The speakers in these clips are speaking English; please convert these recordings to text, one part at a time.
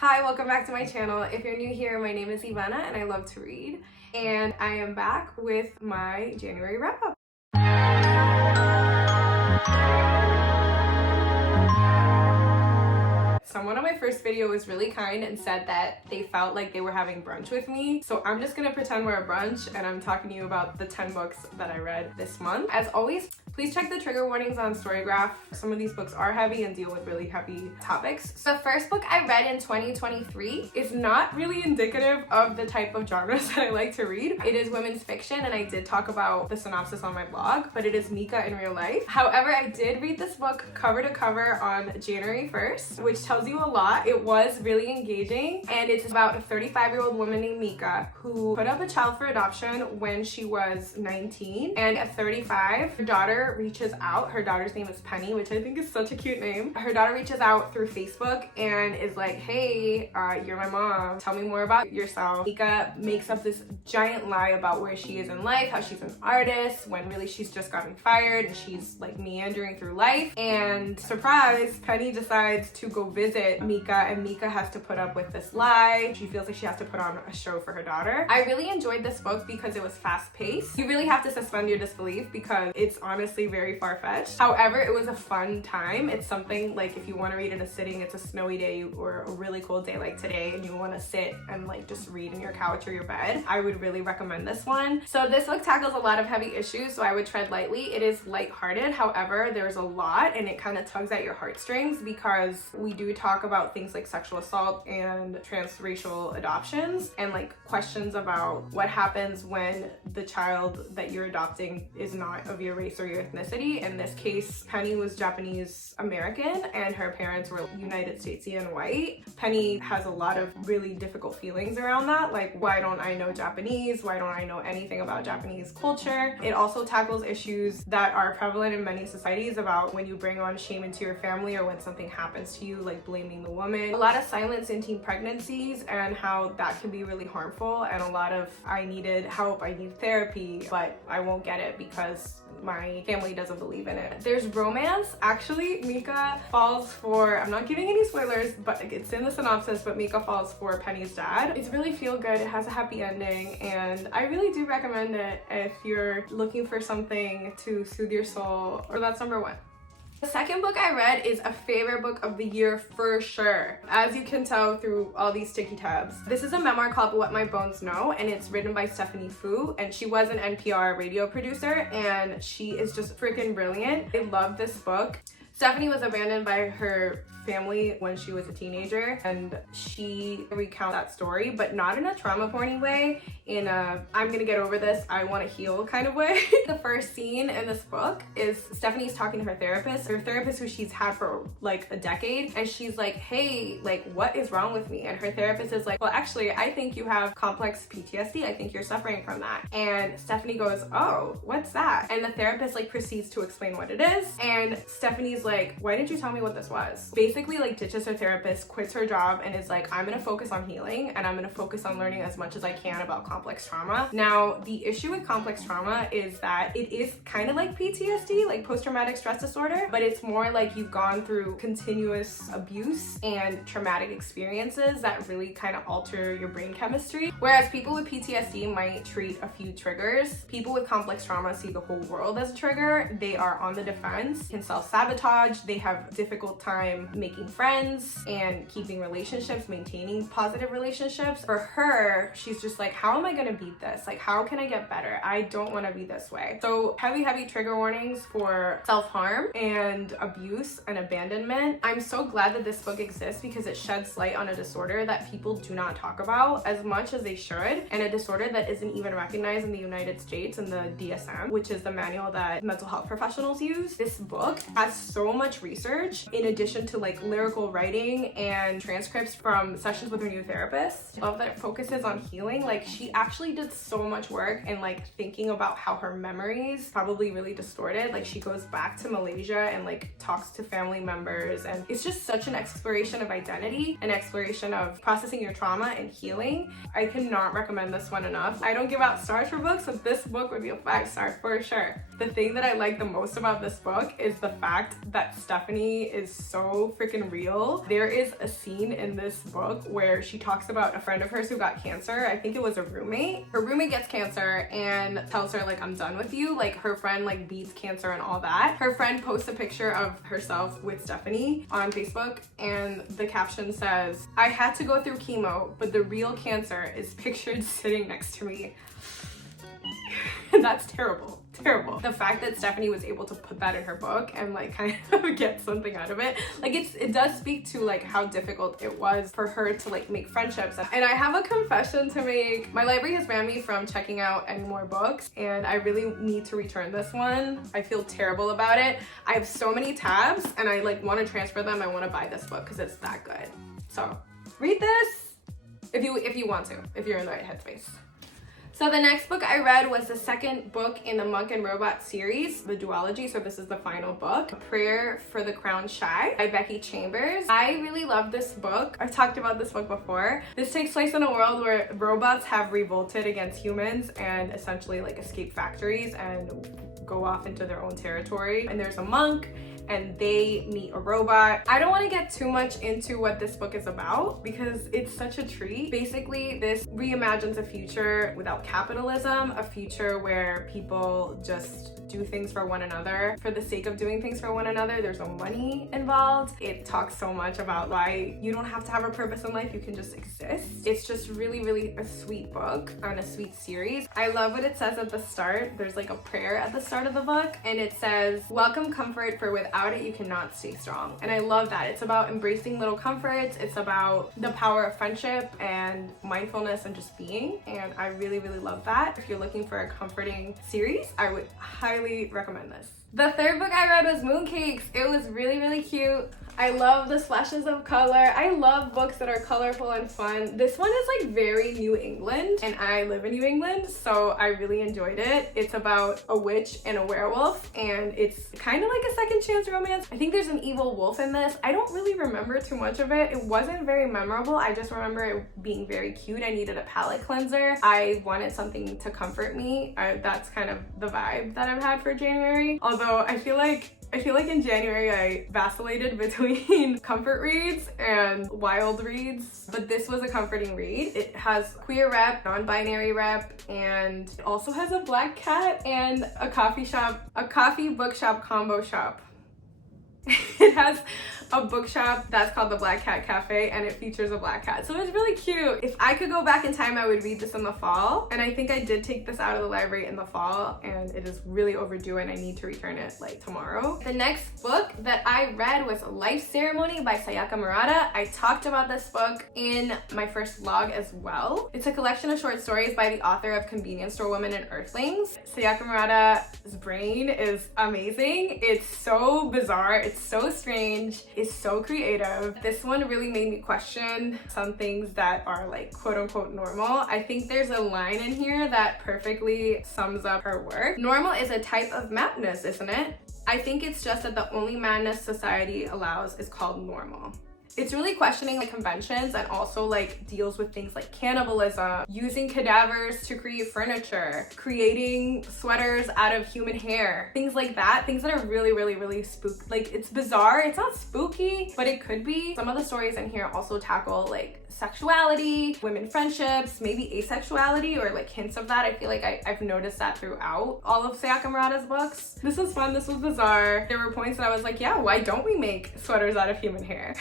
Hi, welcome back to my channel. If you're new here, my name is Ivana and I love to read. And I am back with my January wrap-up. Someone on my first video was really kind and said that they felt like they were having brunch with me. So I'm just gonna pretend we're at brunch and I'm talking to you about the 10 books that I read this month. As always, please check the trigger warnings on Storygraph. Some of these books are heavy and deal with really heavy topics. So the first book I read in 2023 is not really indicative of the type of genres that I like to read. It is women's fiction and I did talk about the synopsis on my blog, but it is Mika in real life. However, I did read this book cover to cover on January 1st, which tells you a lot. It was really engaging and it's about a 35-year-old woman named Mika who put up a child for adoption when she was 19, and at 35, her daughter reaches out. Her daughter's name is Penny, which I think is such a cute name. Her daughter reaches out through Facebook and is like, hey, you're my mom. Tell me more about yourself. Mika makes up this giant lie about where she is in life, how she's an artist, when really she's just gotten fired and she's like meandering through life. And surprise, Penny decides to go visit Mika and Mika has to put up with this lie. She feels like she has to put on a show for her daughter. I really enjoyed this book because it was fast-paced. You really have to suspend your disbelief because it's honestly very far-fetched. However, it was a fun time. It's something like if you want to read in a sitting, it's a snowy day or a really cold day like today and you want to sit and like just read in your couch or your bed, I would really recommend this one. So this book tackles a lot of heavy issues, so I would tread lightly. It is lighthearted. However, there's a lot and it kind of tugs at your heartstrings because we do talk about things like sexual assault and transracial adoptions and like questions about what happens when the child that you're adopting is not of your race or your ethnicity. In this case, Penny was Japanese American and her parents were United Statesian white. Penny has a lot of really difficult feelings around that, like why don't I know Japanese? Why don't I know anything about Japanese culture? It also tackles issues that are prevalent in many societies about when you bring on shame into your family or when something happens to you, like blaming the woman. A lot of silence in teen pregnancies and how that can be really harmful, and a lot of I needed help, I need therapy, but I won't get it because my family doesn't believe in it. There's romance. Actually, Mika falls for, I'm not giving any spoilers, but it's in the synopsis, but Mika falls for Penny's dad. It's really feel good. It has a happy ending and I really do recommend it if you're looking for something to soothe your soul. Or that's number one. The second book I read is a favorite book of the year for sure. As you can tell through all these sticky tabs. This is a memoir called What My Bones Know and it's written by Stephanie Fu, and she was an NPR radio producer and she is just freaking brilliant. I love this book. Stephanie was abandoned by her family when she was a teenager and she recounts that story, but not in a trauma porny way, in a I'm gonna get over this, I want to heal kind of way. The first scene in this book is Stephanie's talking to her therapist who she's had for like a decade, and she's like, hey, like what is wrong with me? And her therapist is like, well actually I think you have complex PTSD, I think you're suffering from that. And Stephanie goes, oh, what's that? And the therapist like proceeds to explain what it is, and Stephanie's like, why didn't you tell me what this was? Basically like ditches her therapist, quits her job, and is like, I'm gonna focus on healing and I'm gonna focus on learning as much as I can about complex trauma. Now, the issue with complex trauma is that it is kind of like PTSD, like post-traumatic stress disorder, but it's more like you've gone through continuous abuse and traumatic experiences that really kind of alter your brain chemistry. Whereas people with PTSD might treat a few triggers, people with complex trauma see the whole world as a trigger. They are on the defense, can self-sabotage, they have difficult time making friends and keeping relationships, maintaining positive relationships. For her, she's just like, how am I gonna beat this? Like, how can I get better? I don't want to be this way. So heavy trigger warnings for self-harm and abuse and abandonment. I'm so glad that this book exists because it sheds light on a disorder that people do not talk about as much as they should, and a disorder that isn't even recognized in the United States in the DSM, which is the manual that mental health professionals use. This book has so much research in addition to like lyrical writing and transcripts from sessions with her new therapist. I love that it focuses on healing. Like she actually did so much work in like thinking about how her memories probably really distorted. Like she goes back to Malaysia and like talks to family members, and it's just such an exploration of identity, an exploration of processing your trauma and healing. I cannot recommend this one enough. I don't give out stars for books, but this book would be a 5-star for sure. The thing that I like the most about this book is the fact that that Stephanie is so freaking real. There is a scene in this book where she talks about a friend of hers who got cancer. I think it was a roommate. Her roommate gets cancer and tells her like, I'm done with you. Like her friend like beats cancer and all that. Her friend posts a picture of herself with Stephanie on Facebook and the caption says, I had to go through chemo, but the real cancer is pictured sitting next to me. That's terrible. Terrible. The fact that Stephanie was able to put that in her book and like kind of get something out of it, like it does speak to like how difficult it was for her to like make friendships. And I have a confession to make. My library has banned me from checking out any more books and I really need to return this one. I feel terrible about it. I have so many tabs and I like want to transfer them. I want to buy this book because it's that good. So read this if you want to, if you're in the right headspace. So the next book I read was the second book in the Monk and Robot series, the duology. So this is the final book, Prayer for the Crowned Shy by Becky Chambers. I really love this book. I've talked about this book before. This takes place in a world where robots have revolted against humans and essentially like escape factories and go off into their own territory. And there's a monk and they meet a robot. I don't want to get too much into what this book is about because it's such a treat. Basically, this reimagines a future without capitalism, a future where people just do things for one another for the sake of doing things for one another. There's no money involved. It talks so much about why you don't have to have a purpose in life, you can just exist. It's just really, really a sweet book and a sweet series. I love what it says at the start. There's like a prayer at the start of the book and it says, welcome comfort, for without it you cannot stay strong. And I love that. It's about embracing little comforts. It's about the power of friendship and mindfulness and just being. And I really, really love that. If you're looking for a comforting series, I would highly recommend this. The third book I read was Mooncakes. It was really, really cute. I love the splashes of color. I love books that are colorful and fun. This one is like very New England and I live in New England, so I really enjoyed it. It's about a witch and a werewolf and it's kind of like a second chance romance. I think there's an evil wolf in this. I don't really remember too much of it. It wasn't very memorable. I just remember it being very cute. I needed a palate cleanser. I wanted something to comfort me. That's kind of the vibe that I've had for January. Although I feel like in January I vacillated between comfort reads and wild reads, but this was a comforting read. It has queer rep, non-binary rep, and it also has a black cat and a coffee bookshop combo shop. It has a bookshop that's called the Black Cat Cafe and it features a black cat. So it's really cute. If I could go back in time, I would read this in the fall. And I think I did take this out of the library in the fall and it is really overdue and I need to return it like tomorrow. The next book that I read was Life Ceremony by Sayaka Murata. I talked about this book in my first vlog as well. It's a collection of short stories by the author of Convenience Store Women and Earthlings. Sayaka Murata's brain is amazing. It's so bizarre. It's so strange. Is so creative. This one really made me question some things that are like quote unquote normal. I think there's a line in here that perfectly sums up her work. Normal is a type of madness, isn't it? I think it's just that the only madness society allows is called normal. It's really questioning like conventions and also like deals with things like cannibalism, using cadavers to create furniture, creating sweaters out of human hair, things like that. Things that are really, really, really spooky. Like it's bizarre. It's not spooky, but it could be. Some of the stories in here also tackle like sexuality, women friendships, maybe asexuality or like hints of that. I feel like I've noticed that throughout all of Sayaka Murata's books. This was fun. This was bizarre. There were points that I was like, yeah, why don't we make sweaters out of human hair?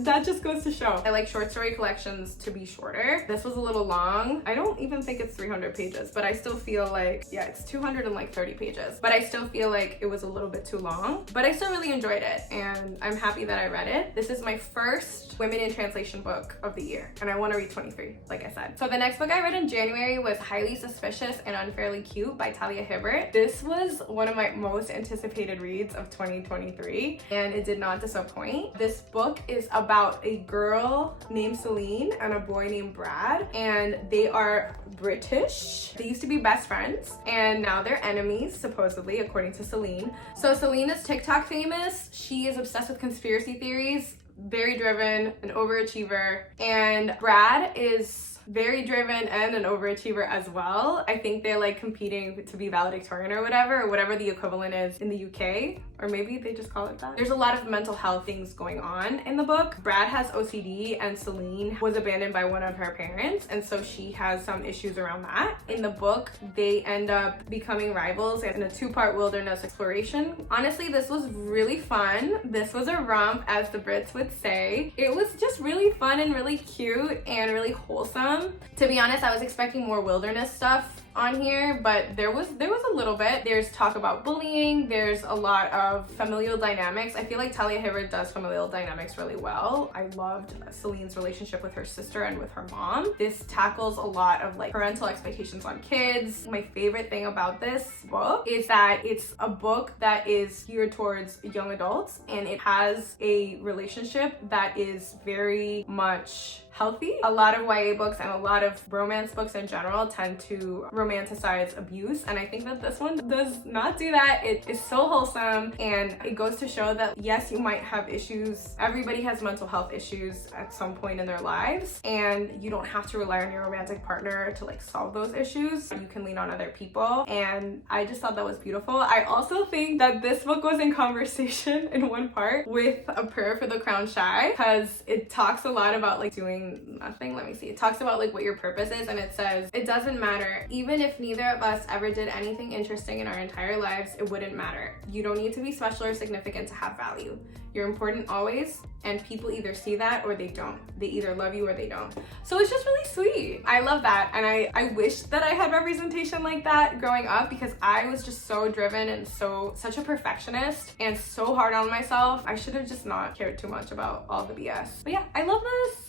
That just goes to show. I like short story collections to be shorter. This was a little long. I don't even think it's 300 pages, but I still feel like, yeah, it's 230 pages, but I still feel like it was a little bit too long, but I still really enjoyed it and I'm happy that I read it. This is my first Women in Translation book of the year and I want to read 23, like I said. So the next book I read in January was Highly Suspicious and Unfairly Cute by Talia Hibbert. This was one of my most anticipated reads of 2023 and it did not disappoint. This book is about a girl named Celine and a boy named Brad, and they are British. They used to be best friends and now they're enemies, supposedly, according to Celine. So Celine is TikTok famous. She is obsessed with conspiracy theories, very driven, an overachiever, and Brad is very driven and an overachiever as well. I think they're like competing to be valedictorian or whatever the equivalent is in the UK, or maybe they just call it that. There's a lot of mental health things going on in the book. Brad has OCD and Celine was abandoned by one of her parents, and so she has some issues around that. In the book, they end up becoming rivals in a 2-part wilderness exploration. Honestly, this was really fun. This was a romp, as the Brits would say. It was just really fun and really cute and really wholesome. To be honest, I was expecting more wilderness stuff on here, but there was a little bit. There's talk about bullying, there's a lot of familial dynamics. I feel like Talia Hibbert does familial dynamics really well. I loved Celine's relationship with her sister and with her mom. This tackles a lot of like parental expectations on kids. My favorite thing about this book is that it's a book that is geared towards young adults, and it has a relationship that is very much healthy. A lot of YA books and a lot of romance books in general tend to romanticize abuse, and I think that this one does not do that. It is so wholesome, and it goes to show that yes, you might have issues. Everybody has mental health issues at some point in their lives, and you don't have to rely on your romantic partner to like solve those issues. You can lean on other people, and I just thought that was beautiful. I also think that this book was in conversation in one part with A Prayer for the Crown Shy, because it talks a lot about like doing nothing. Let me see. It talks about like what your purpose is, and it says, it doesn't matter. Even if neither of us ever did anything interesting in our entire lives, it wouldn't matter. You don't need to be special or significant to have value. You're important always, and people either see that or they don't. They either love you or they don't. So it's just really sweet. I love that, and I wish that I had representation like that growing up, because I was just so driven and such a perfectionist and so hard on myself. I should have just not cared too much about all the BS. But yeah, I love this.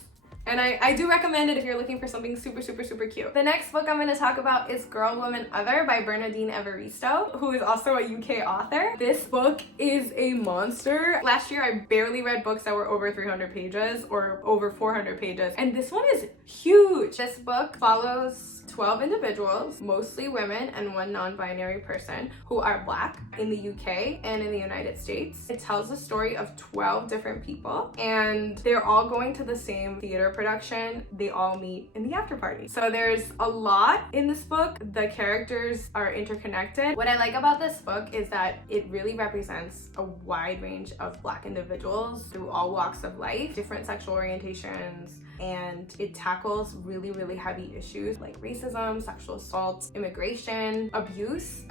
And I do recommend it if you're looking for something super, super, super cute. The next book I'm going to talk about is Girl, Woman, Other by Bernadine Evaristo, who is also a UK author. This book is a monster. Last year, I barely read books that were over 300 pages or over 400 pages. And this one is huge. This book follows 12 individuals, mostly women and one non-binary person, who are Black in the UK and in the United States. It tells the story of 12 different people, and they're all going to the same theater production. They all meet in the after party. So there's a lot in this book. The characters are interconnected. What I like about this book is that it really represents a wide range of Black individuals through all walks of life, different sexual orientations, and it tackles really, really heavy issues like racism, sexual assault, immigration, abuse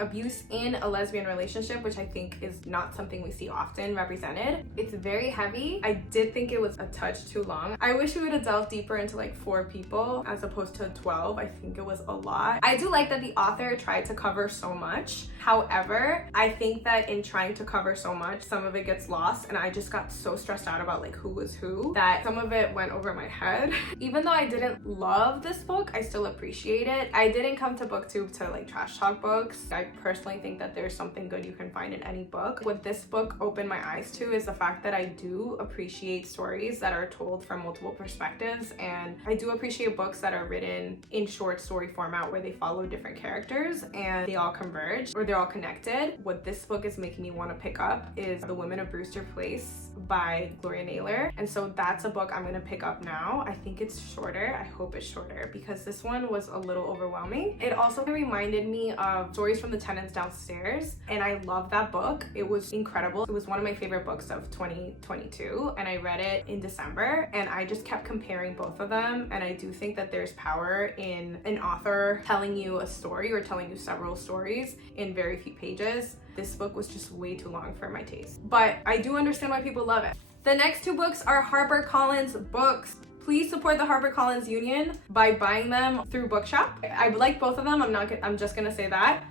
in a lesbian relationship, which I think is not something we see often represented. It's very heavy. I did think it was a touch too long. I wish we would have delved deeper into like 4 people as opposed to 12. I think it was a lot. I do like that the author tried to cover so much. However, I think that in trying to cover so much, some of it gets lost, and I just got so stressed out about like who was who that some of it went over my head. Even though I didn't love this book, I still appreciate it. I didn't come to BookTube to like trash talk books. I personally think that there's something good you can find in any book. What this book opened my eyes to is the fact that I do appreciate stories that are told from multiple perspectives, and I do appreciate books that are written in short story format where they follow different characters and they all converge or they're all connected. What this book is making me want to pick up is The Women of Brewster Place by Gloria Naylor, and so that's a book I'm going to pick up now. I think it's shorter. I hope it's shorter, because this one was a little overwhelming. It also reminded me of Stories from the Tenants Downstairs, and I love that book. It was incredible. It was one of my favorite books of 2022, and I read it in December, and I just kept comparing both of them, and I do think that there's power in an author telling you a story or telling you several stories in very few pages. This book was just way too long for my taste, but I do understand why people love it. The next 2 books are HarperCollins books. Please support the HarperCollins Union by buying them through Bookshop. I like both of them. I'm just gonna say that.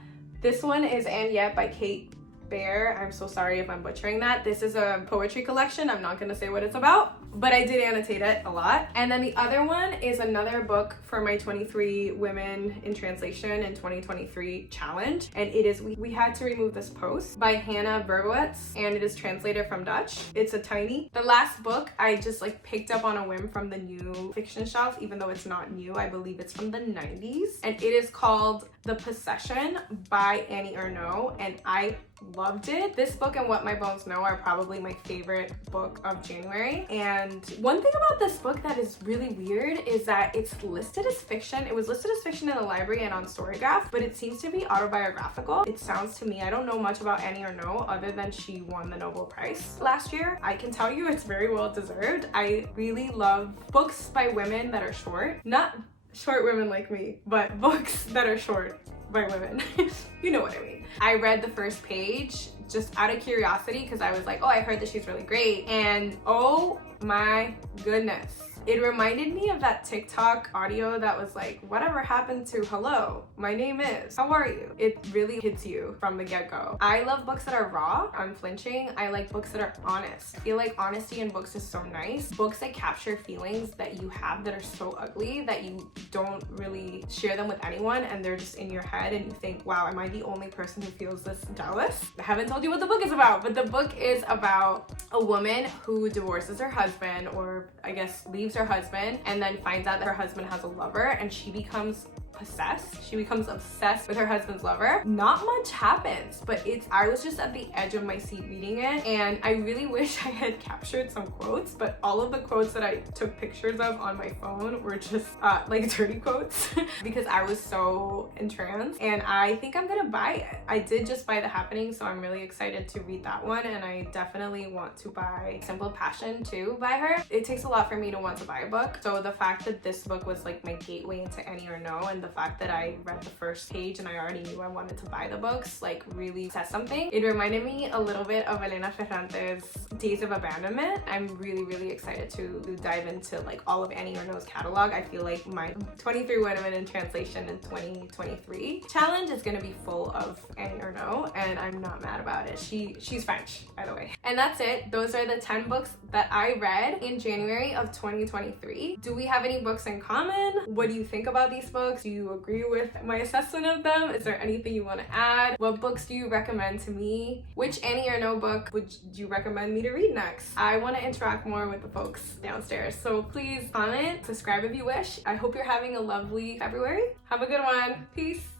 This one is And Yet by Kate Bear. I'm so sorry if I'm butchering that. This is a poetry collection. I'm not gonna say what it's about, but I did annotate it a lot. And then the other one is another book for my 23 Women in Translation in 2023 challenge, and it is We Had to Remove This Post by Hannah Verwitz, and it is translated from Dutch. It's a tiny. The last book I just like picked up on a whim from the new fiction shelf, even though it's not new. I believe it's from the 90s, and it is called The Possession by Annie Ernaux, and I loved it. This book and What My Bones Know are probably my favorite book of January. And one thing about this book that is really weird is that it's listed as fiction. It was listed as fiction in the library and on Storygraph, but it seems to be autobiographical. It sounds to me, I don't know much about Annie Ernaux other than she won the Nobel Prize last year. I can tell you it's very well deserved. I really love books by women that are short. Not short women like me, but books that are short by women. You know what I mean. I read the first page just out of curiosity because I was like, oh, I heard that she's really great. And oh my goodness. It reminded me of that TikTok audio that was like, whatever happened to hello, my name is, how are you? It really hits you from the get-go. I love books that are raw, unflinching. I like books that are honest. I feel like honesty in books is so nice. Books that capture feelings that you have that are so ugly that you don't really share them with anyone and they're just in your head and you think, wow, am I the only person who feels this jealous? I haven't told you what the book is about, but the book is about a woman who divorces her husband, or I guess leaves her husband, and then finds out that her husband has a lover and she becomes possessed. She becomes obsessed with her husband's lover. Not much happens, but I was just at the edge of my seat reading it, and I really wish I had captured some quotes, but all of the quotes that I took pictures of on my phone were just like dirty quotes because I was so entranced, and I think I'm gonna buy it. I did just buy The Happening, so I'm really excited to read that one, and I definitely want to buy Simple Passion too by her. It takes a lot for me to want to buy a book, so the fact that this book was like my gateway into Annie Ernaux, and the fact that I read the first page and I already knew I wanted to buy the books like really says something. It reminded me a little bit of Elena Ferrante's Days of Abandonment. I'm really excited to dive into like all of Annie Ernaux's catalog. I feel like my 23 Women in Translation in 2023 challenge is gonna be full of Annie Ernaux, and I'm not mad about it. She's French, by the way. And that's it. Those are the 10 books that I read in January of 2023. Do we have any books in common? What do you think about these books? Do you agree with my assessment of them? Is there anything you want to add? What books do you recommend to me? Which Annie Ernaux book would you recommend me to read next? I want to interact more with the folks downstairs, so please comment, subscribe if you wish. I hope you're having a lovely February. Have a good one. Peace.